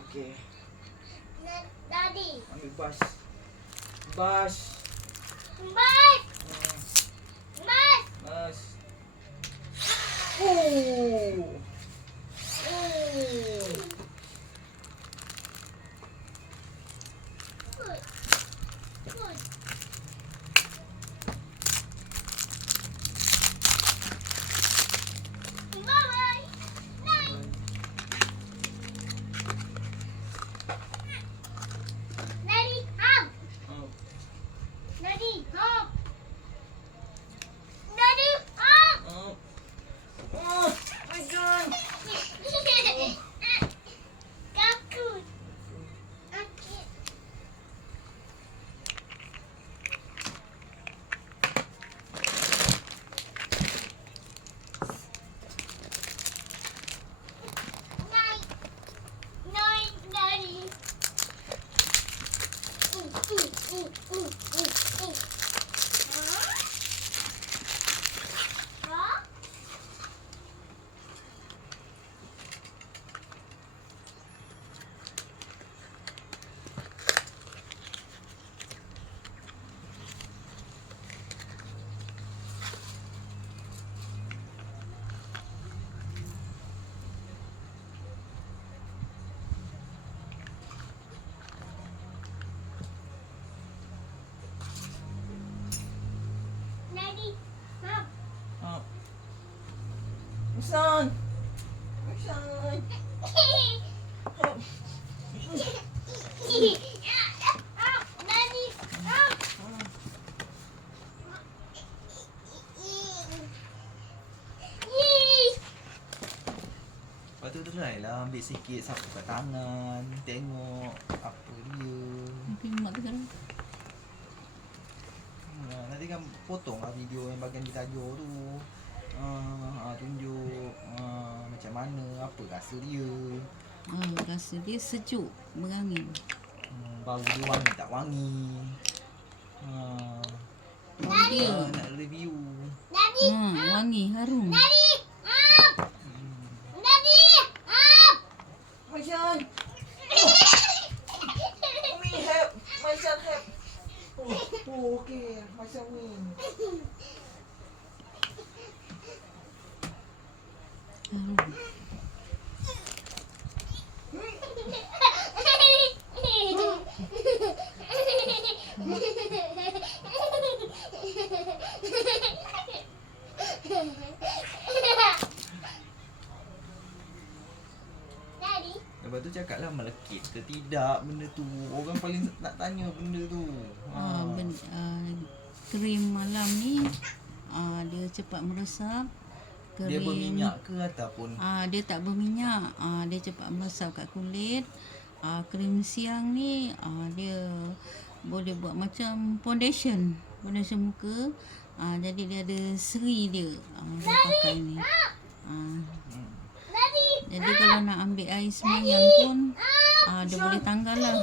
Okey. Daddy. Ambil bas. Bas. Bas. Bas. Bas. Oh. Good. Good. Bye-bye. Night. Daddy, hop. Oh. Daddy, hop. Daddy, hop. Oh. Oh. My God. Takut. Sakit. Night. Night, Daddy. Huh? Daddy, hop. Oh. Son. Son. Oh. Daddy, hop. Lepas tu try lah ambil sikit sapu kat tangan. Tengok apa dia. Tapi mak tu kan Nanti kan potong lah video yang bahagian ditajuk tu. Tunjuk macam mana, apa rasa dia. rasa dia sejuk, berangin. Bau dia wangi tak wangi. Dia Nak review. Daddy, wangi, harum. Daddy, hop. Daddy, hop. Macam Umi help. Macam help. Oh okey. Macam ni. Harum. Daddy, Lepas tu cakap lah melekit ke tidak benda tu. Orang paling nak tanya benda tu. Krim malam ni dia cepat meresap. Dia berminyak ke ataupun Dia tak berminyak. Dia cepat meresap kat kulit. Krim siang ni dia boleh buat macam foundation muka. Jadi dia ada seri dia. Dia pakai ni. Daddy, Jadi kalau nak ambil air semayang pun dia boleh tanggal lah.